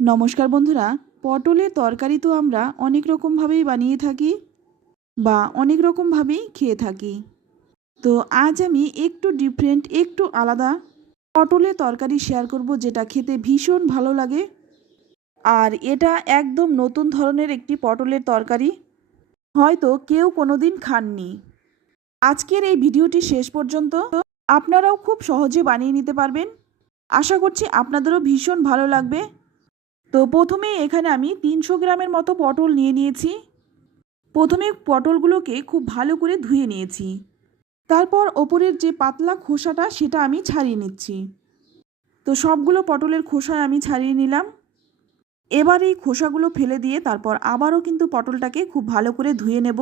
নমস্কার বন্ধুরা পটলের তরকারি তো আমরা অনেক রকমভাবেই বানিয়ে থাকি বা অনেক রকমভাবেই খেয়ে থাকি। তো আজ আমি একটু ডিফারেন্ট একটু আলাদা পটলের তরকারি শেয়ার করব যেটা খেতে ভীষণ ভালো লাগে। আর এটা একদম নতুন ধরনের একটি পটলের তরকারি। হয়তো কেউ কোনো দিন খাননি। আজকের এই ভিডিওটি শেষ পর্যন্ত আপনারাও খুব সহজে বানিয়ে নিতে পারবেন। আশা করছি আপনাদেরও ভীষণ ভালো লাগবে। তো প্রথমে এখানে আমি তিনশো গ্রামের মতো পটল নিয়ে নিয়েছি। প্রথমে পটলগুলোকে খুব ভালো করে ধুয়ে নিয়েছি। তারপর ওপরের যে পাতলা খোসাটা, সেটা আমি ছাড়িয়ে নিচ্ছি। তো সবগুলো পটলের খোসায় আমি ছাড়িয়ে নিলাম। এবার এই খোসাগুলো ফেলে দিয়ে তারপর আবারও কিন্তু পটলটাকে খুব ভালো করে ধুয়ে নেব।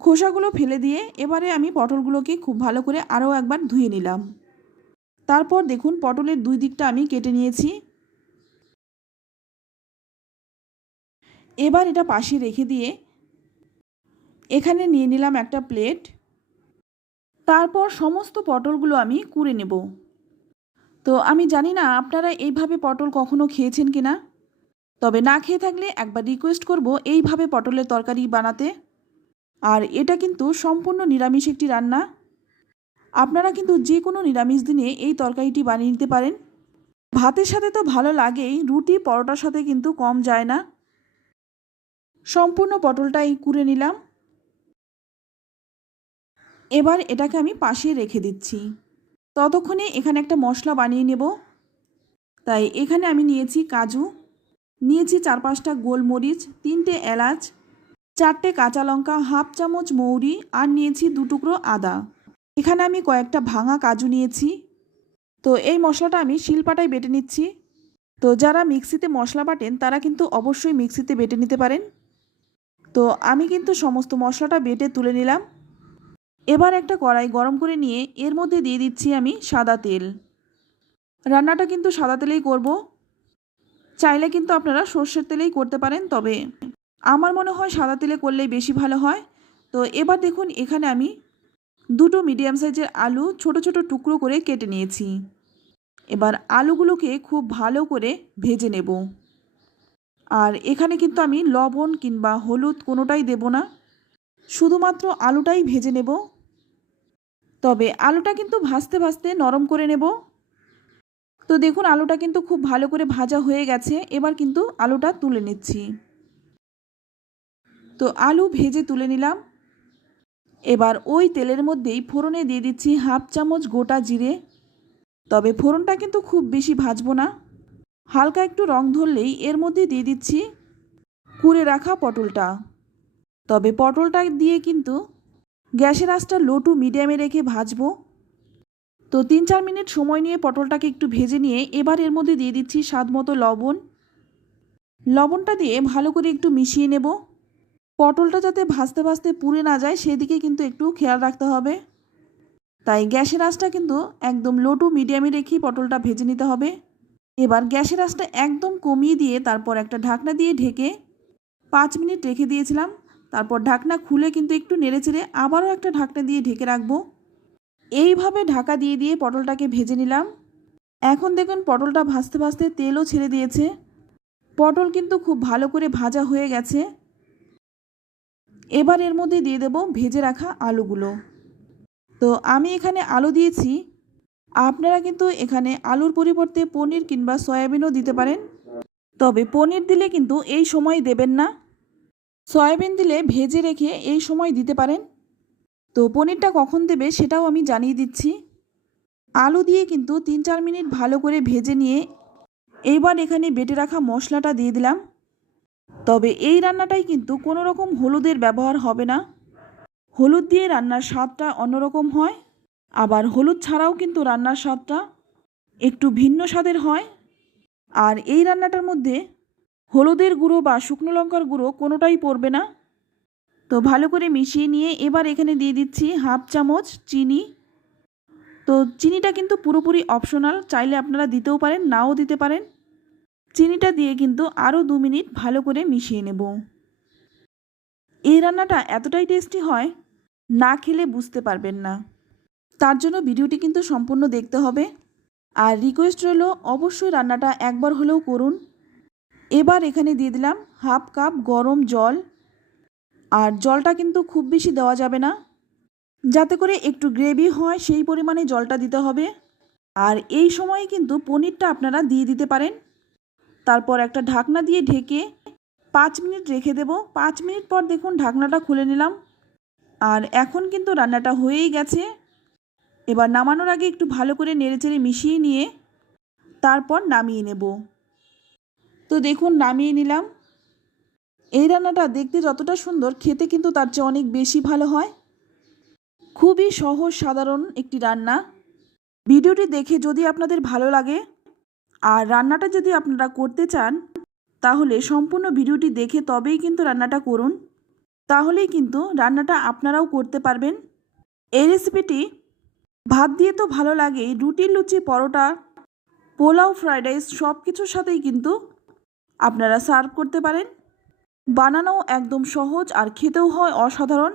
খোসাগুলো ফেলে দিয়ে এবারে আমি পটলগুলোকে খুব ভালো করে আরও একবার ধুয়ে নিলাম। তারপর দেখুন, পটলের দুই দিকটা আমি কেটে নিয়েছি। এবার এটা পাশে রেখে দিয়ে এখানে নিয়ে নিলাম একটা প্লেট। তারপর সমস্ত পটলগুলো আমি কুড়ে নেব। তো আমি জানি না আপনারা এইভাবে পটল কখনো খেয়েছেন কি না তবে না খেয়ে থাকলে একবার রিকোয়েস্ট করব এইভাবে পটলের তরকারি বানাতে। আর এটা কিন্তু সম্পূর্ণ নিরামিষ একটি রান্না। আপনারা কিন্তু যে কোনো নিরামিষ দিনে এই তরকারিটি বানিয়ে নিতে পারেন। ভাতের সাথে তো ভালো লাগেই, রুটি, পরোটার সাথে কিন্তু কম যায় না। সম্পূর্ণ পটলটাই কুড়ে নিলাম। এবার এটাকে আমি পাশে রেখে দিচ্ছি। ততক্ষণে এখানে একটা মশলা বানিয়ে নেব। তাই এখানে আমি নিয়েছি কাজু, নিয়েছি চার পাঁচটা গোলমরিচ, তিনটে এলাচ, চারটে কাঁচা লঙ্কা, হাফ চামচ মৌরি আর নিয়েছি দু টুকরো আদা। এখানে আমি কয়েকটা ভাঙা কাজু নিয়েছি। তো এই মশলাটা আমি শিলপাটায় বেটে নিচ্ছি। তো যারা মিক্সিতে মশলা বাটেন তারা কিন্তু অবশ্যই মিক্সিতে বেটে নিতে পারেন। তো আমি কিন্তু সমস্ত মশলাটা বেটে তুলে নিলাম। এবার একটা কড়াই গরম করে নিয়ে এর মধ্যে দিয়ে দিচ্ছি আমি সাদা তেল। রান্নাটা কিন্তু সাদা তেলেই করব। চাইলে কিন্তু আপনারা সর্ষের তেলেই করতে পারেন, তবে আমার মনে হয় সাদা তেলে করলেই বেশি ভালো হয়। তো এবার দেখুন, এখানে আমি দুটো মিডিয়াম সাইজের আলু ছোট ছোট টুকরো করে কেটে নিয়েছি। এবার আলুগুলোকে খুব ভালো করে ভেজে নেব। আর এখানে কিন্তু আমি লবণ কিংবা হলুদ কোনোটাই দেব না। শুধুমাত্র আলুটাই ভেজে নেব। তবে আলুটা কিন্তু ভাজতে ভাজতে নরম করে নেব। তো দেখুন, আলুটা কিন্তু খুব ভালো করে ভাজা হয়ে গেছে। এবার কিন্তু আলুটা তুলে নিচ্ছি। তো আলু ভেজে তুলে নিলাম। এবার ওই তেলের মধ্যেই ফোড়নে দিয়ে দিচ্ছি হাফ চামচ গোটা জিরে। তবে ফোড়নটা কিন্তু খুব বেশি ভাজবো না। হালকা একটু রং ধরলেই এর মধ্যে দিয়ে দিচ্ছি কুড়ে রাখা পটলটা। তবে পটলটা দিয়ে কিন্তু গ্যাসের আঁচটা লো টু মিডিয়ামে রেখে ভাজবো। তো তিন চার মিনিট সময় নিয়ে পটলটাকে একটু ভেজে নিয়ে এবার এর মধ্যে দিয়ে দিচ্ছি স্বাদ মতো লবণ। লবণটা দিয়ে ভালো করে একটু মিশিয়ে নেব। পটলটা যাতে ভাজতে ভাজতে পুড়ে না যায় সেদিকে কিন্তু একটু খেয়াল রাখতে হবে। তাই গ্যাসের আঁচটা কিন্তু একদম লো টু মিডিয়ামে রেখেই পটলটা ভেজে নিতে হবে। এবার গ্যাসের আঁচটা একদম কমিয়ে দিয়ে তারপর একটা ঢাকনা দিয়ে ঢেকে পাঁচ মিনিট রেখে দিয়েছিলাম। তারপর ঢাকনা খুলে কিন্তু একটু নেড়ে চেড়ে আবারও একটা ঢাকনা দিয়ে ঢেকে রাখব। এইভাবে ঢাকা দিয়ে দিয়ে পটলটাকে ভেজে নিলাম। এখন দেখুন পটলটা ভাজতে ভাজতে তেলও ছেড়ে দিয়েছে। পটল কিন্তু খুব ভালো করে ভাজা হয়ে গেছে। এবার এর মধ্যে দিয়ে দেব ভেজে রাখা আলুগুলো। তো আমি এখানে আলু দিয়েছি। আপনারা কিন্তু এখানে আলুর পরিবর্তে পনির কিংবা সয়াবিনও দিতে পারেন। তবে পনির দিলে কিন্তু এই সময় দেবেন না। সয়াবিন দিলে ভেজে রেখে এই সময় দিতে পারেন। তো পনিরটা কখন দেবে সেটাও আমি জানিয়ে দিচ্ছি। আলু দিয়ে কিন্তু তিন চার মিনিট ভালো করে ভেজে নিয়ে এইবার এখানে বেটে রাখা মশলাটা দিয়ে দিলাম। তবে এই রান্নাটাই কিন্তু কোনো রকম হলুদের ব্যবহার হবে না। হলুদ দিয়ে রান্নার স্বাদটা অন্যরকম হয়। আবার হলুদ ছাড়াও কিন্তু রান্নার স্বাদটা একটু ভিন্ন স্বাদের হয়। আর এই রান্নাটার মধ্যে হলুদের গুঁড়ো বা শুকনো লঙ্কার গুঁড়ো কোনোটাই পড়বে না। তো ভালো করে মিশিয়ে নিয়ে এবার এখানে দিয়ে দিচ্ছি হাফ চামচ চিনি। তো চিনিটা কিন্তু পুরোপুরি অপশনাল, চাইলে আপনারা দিতেও পারেন, নাও দিতে পারেন। চিনিটা দিয়ে কিন্তু আরও দু মিনিট ভালো করে মিশিয়ে নেব। এই রান্নাটা এতটাই টেস্টি হয়, না খেলে বুঝতে পারবেন না। তার জন্য ভিডিওটি কিন্তু সম্পূর্ণ দেখতে হবে। আর রিকোয়েস্ট রইল, অবশ্যই রান্নাটা একবার হলেও করুন। এবার এখানে দিয়ে দিলাম হাফ কাপ গরম জল। আর জলটা কিন্তু খুব বেশি দেওয়া যাবে না। যাতে করে একটু গ্রেভি হয়, সেই পরিমাণে জলটা দিতে হবে। আর এই সময়ে কিন্তু পনিরটা আপনারা দিয়ে দিতে পারেন। তারপর একটা ঢাকনা দিয়ে ঢেকে পাঁচ মিনিট রেখে দেব। পাঁচ মিনিট পর দেখুন ঢাকনাটা খুলে নিলাম। আর এখন কিন্তু রান্নাটা হয়েই গেছে। এবার নামানোর আগে একটু ভালো করে নেড়েচেড়ে মিশিয়ে নিয়ে তারপর নামিয়ে নেব। তো দেখুন, নামিয়ে নিলাম। এই রান্নাটা দেখতে যতটা সুন্দর, খেতে কিন্তু তার চেয়ে অনেক বেশি ভালো হয়। খুবই সহজ, সাধারণ একটি রান্না। ভিডিওটি দেখে যদি আপনাদের ভালো লাগে, আর রান্নাটা যদি আপনারা করতে চান, তাহলে সম্পূর্ণ ভিডিওটি দেখে তবেই কিন্তু রান্নাটা করুন। তাহলেই কিন্তু রান্নাটা আপনারাও করতে পারবেন। এই রেসিপিটি ভাত দিয়ে তো ভালো লাগেই রুটি, লুচি, পরোটা, পোলাও, ফ্রাইড রাইস সব কিছুর সাথেই কিন্তু আপনারা সার্ভ করতে পারেন। বানানো একদম সহজ আর খেতেও হয় অসাধারণ।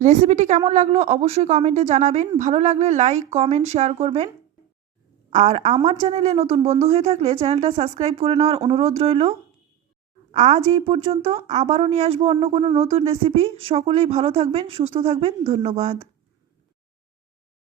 রেসিপিটি কেমন লাগল অবশ্যই কমেন্টে জানাবেন। ভালো লাগলে লাইক, কমেন্ট, শেয়ার করবেন। আর আমার চ্যানেলে নতুন বন্ধু হয়ে থাকলে চ্যানেলটা সাবস্ক্রাইব করে নেওয়ার অনুরোধ রইল। আজ এই পর্যন্ত আবারও নিয়ে আসব অন্য কোনো নতুন রেসিপি। সকলেই ভালো থাকবেন, সুস্থ থাকবেন। ধন্যবাদ।